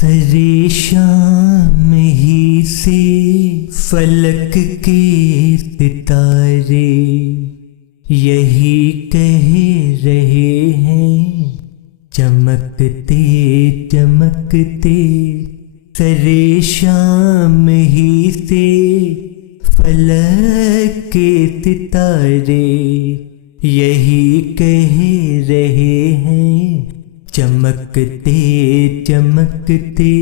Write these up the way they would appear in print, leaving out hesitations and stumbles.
سرے شام ہی سے فلک کے ستارے یہی کہہ رہے ہیں چمکتے چمکتے. سرے شام ہی سے فلک کے ستارے یہی کہہ رہے ہیں چمکتے چمکتے.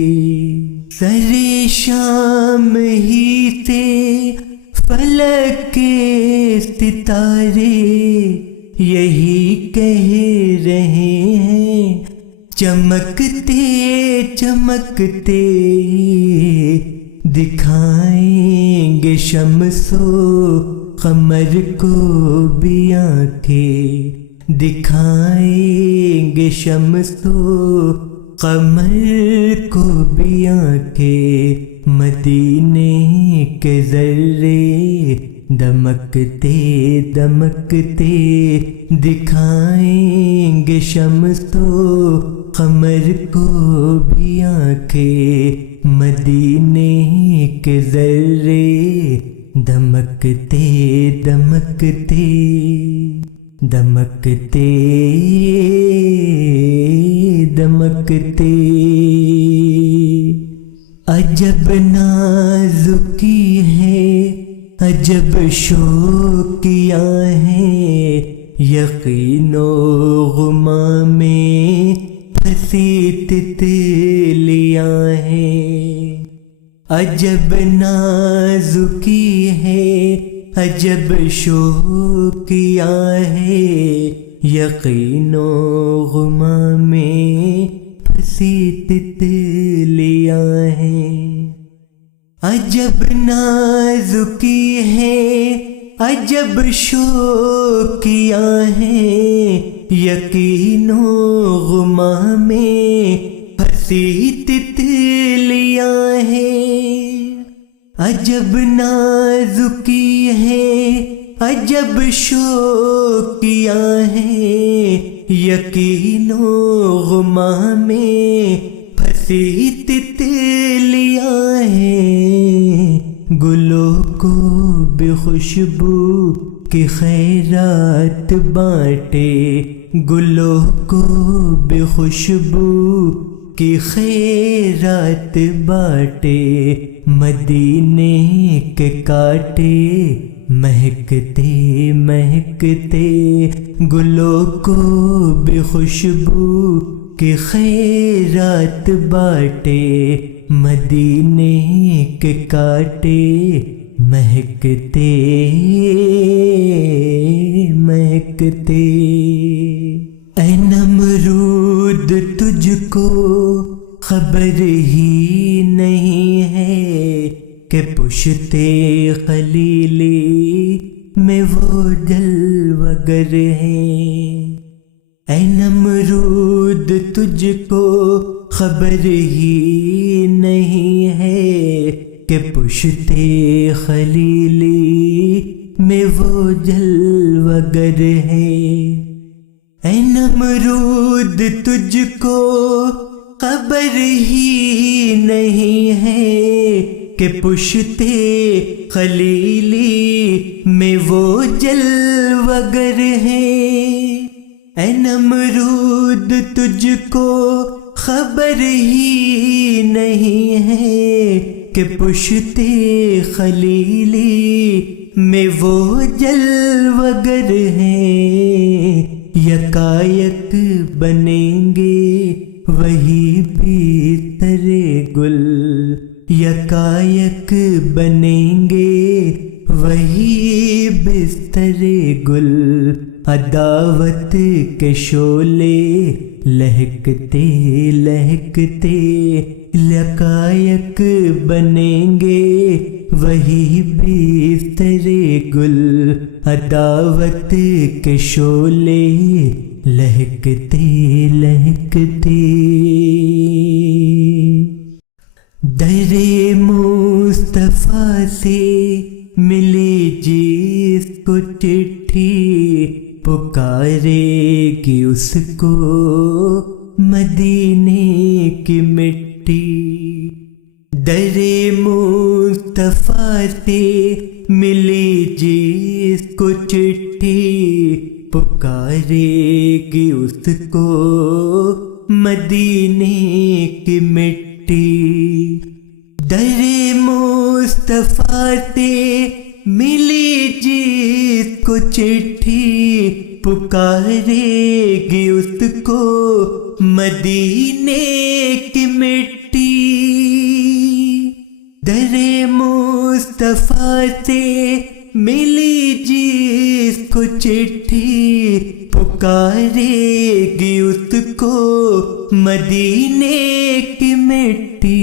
سرے شام ہی سے فلک کے ستارے یہی کہہ رہے ہیں چمکتے چمکتے. دکھائیں گے شمس و قمر کو بھی آنکھیں، دکھائیں گے شمس و قمر کو بھی آنکھیں. مدینے کے ذرے دمکتے دمکتے دکھائیں گے شمس و قمر کو بھی آنکھیں. مدینے کے ذرے دمکتے دمکتے دمکتے دمکتے. عجب نازکی ہے عجب شوقیاں ہیں، یقین و غماں میں پھنسی تتلیاں ہیں. عجب نازکی ہے عجب شوقیاں ہے، یقین و غماں میں پھنسی تتلیاں ہیں. عجب نازکی ہے عجب شوقیاں ہیں، یقین و غماں میں پھنسی تتلیاں ہیں. عجب نازکی ہے عجب شوقیاں ہیں، یقین و غماں میں پھنسی تتلیاں ہیں. گلوں کو بے خوشبو کی خیرات بانٹے، گلوں کو بے خوشبو کی خیرات بانٹے. مدینے کے کاٹے مہکتے مہکتے، گلوں کو بے خوشبو کی خیرات بانٹے. مدینے کے کاٹے مہکتے مہکتے. اے نمرود تجھ کو خبر ہی نہیں ہے کہ پشتے خلیلی میں وہ جلوگر ہیں. اے نمرود تجھ کو خبر ہی نہیں ہے کہ پشتے خلیلی میں وہ جلوگر ہیں. اے نمرود تجھ کو خبر ہی نہیں ہے کہ پشتے خلیلی میں وہ جلوگر ہیں. اے نمرود تجھ کو خبر ہی نہیں ہے کہ پشتے خلیلی میں وہ جلوگر ہیں. یکایک بنیں گے وہی بستر گل، یکایک بنیں گے وہی بستر گل. عداوت کے شعلے لہکتے لہکتے یکایک بنیں گے وہی بستر گل. عداوت کے شعلے لہکتے لہکتے. در مصطفیٰ سے ملی جس کو چٹھی پکارے گی اس کو مدینے کی مٹی. مٹی در مصطفیٰ سے ملی جس کو چٹھی پکارے گی اس کو مدینے کی مٹی در مصطفیٰ سے ملی جس کو چٹھی پکارے گی اس کو مدینے کی مٹی در مصطفیٰ سے ملی جس کو چٹھی پکارے گی اس کو مدینے کی مٹی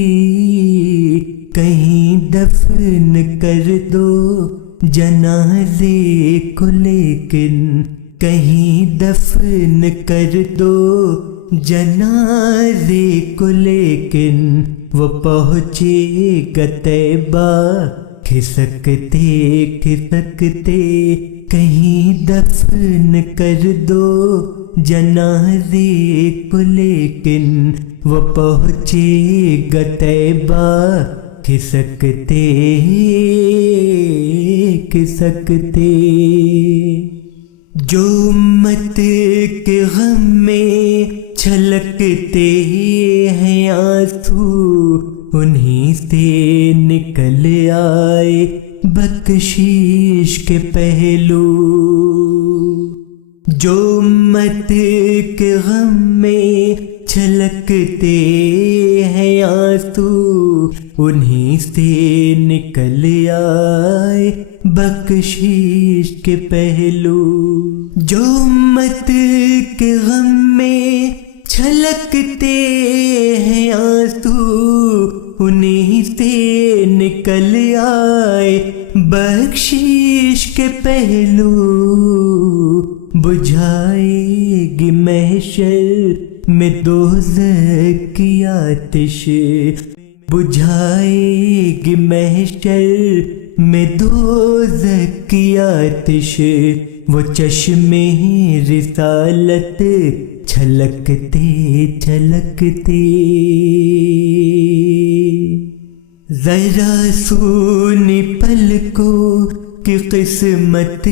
کہیں دفن کر دو جنازے کو لیکن کہیں دفن کر دو جنازے کو لیکن وہ پہنچے گا طیبہ کھسکتے کھسکتے کہیں دفن کر دو جنازے کو لیکن وہ پہنچے گا طیبہ کھسکتے کھسکتے جو امت کے غم میں چھلکتے ہیں آنسو انہیں سے نکل آئے بخشش کے پہلو جو امت کے غم میں چھلکتے ہیں آنسو انہیں سے نکل آئے بخشش کے پہلو جو امت کے غم میں چھلکتے ہیں آنسو انہیں سے نکل آئے بخشش کے پہلو بجھائے گی محشر میں دوزخ کی آتش بجھائے گی محشر میں دوزخ کی آتش وہ چشمے رسالت چھلکتے چھلکتے ذرا سونی پلکوں کی قسمت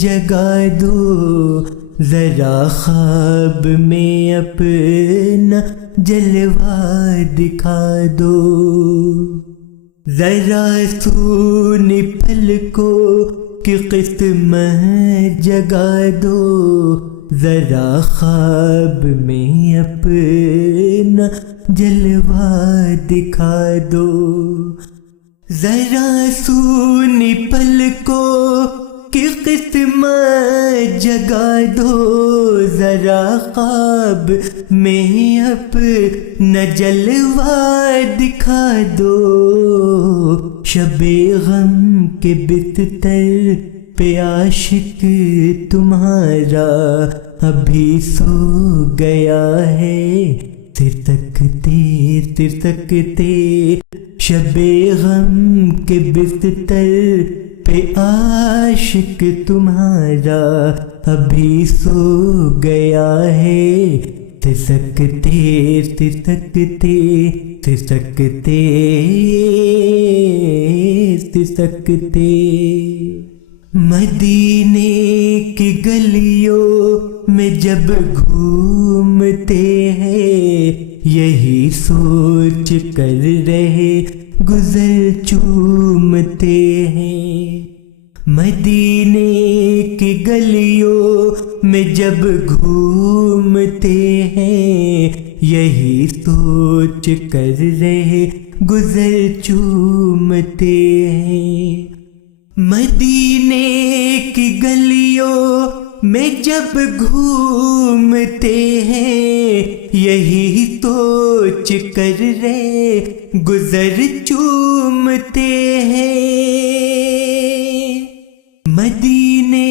جگا دو ذرا خواب میں اپنا جلوہ دکھا دو ذرا سونی پلکوں کی قسمت جگا دو ذرا خواب میں اپنا جلوہ دکھا دو ذرا سونی پلکوں کی قسمت جگا دو ذرا خواب میں اپنا جلوہ دکھا دو شب غم کے بستر پہ عاشق تمہارا ابھی سو گیا ہے سسکتے سسکتے شب غم کے بستر پہ عاشق تمہارا ابھی سو گیا ہے سسکتے سسکتے سسکتے سسکتے مدینے کی گلیوں میں جب گھومتے ہیں یہی سوچ کر رہے گزر چومتے ہیں مدینے کی گلیوں میں جب گھومتے ہیں یہی سوچ کر رہے گزر چومتے ہیں مدینے کی گلیوں میں جب گھومتے ہیں یہی سوچ کر رہے گزر چومتے ہیں مدینے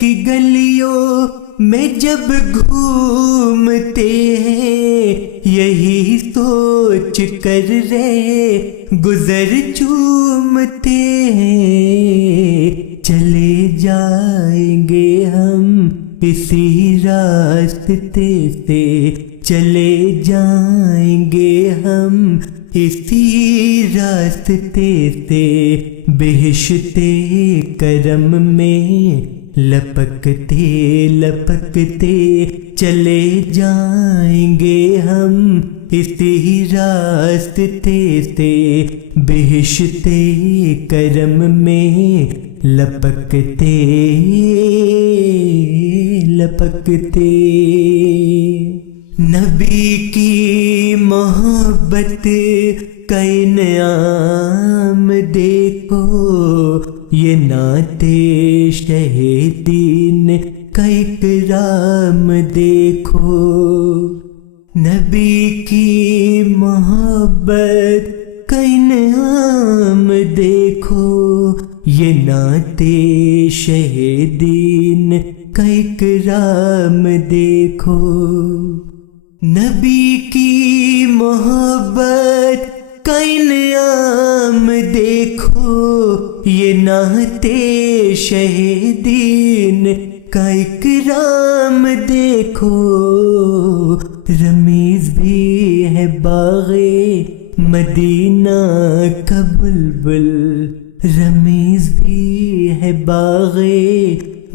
کی گلیوں میں جب گھومتے ہیں یہی سوچ کر رہے گزر چومتے ہیں چلے جائیں گے ہم اسی راستے سے چلے جائیں گے ہم اسی راستے سے، بہشتے کرم میں لپکتے لپکتے چلے جائیں گے ہم اسی راستے سے، بہشتے کرم میں لپکتے لپکتے۔ نبی کی محبت کا انعام دیکھو، یہ نعت شہیدین کا اکرام دیکھو۔ نبی کی محبت کا انعام دیکھو، یہ نعت شہیدین کا اکرام دیکھو۔ نبی کی محبت کا انعام دیکھو، یہ نعت شہیدین کا اکرام دیکھو۔ رمیز بھی ہے باغ مدینہ کا بلبل، رمیز بھی ہے باغ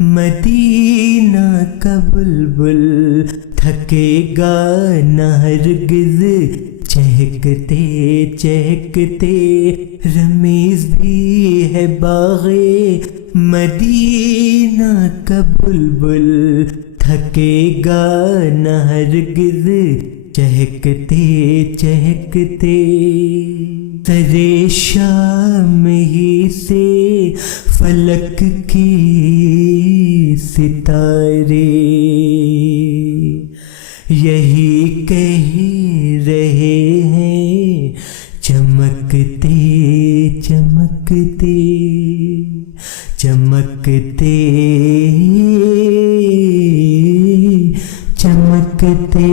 مدینہ کا بلبل، تھکے گا نہ ہرگز چہکتے چہکتے۔ رمیز بھی ہے باغ مدینہ کا بلبل، تھکے گا نہ ہرگز چہکتے چہکتے۔ سرے شام ہی سے فلک کی ستارے یہی کہہ رہے ہیں، چمکتے چمکتے چمکتے چمکتے۔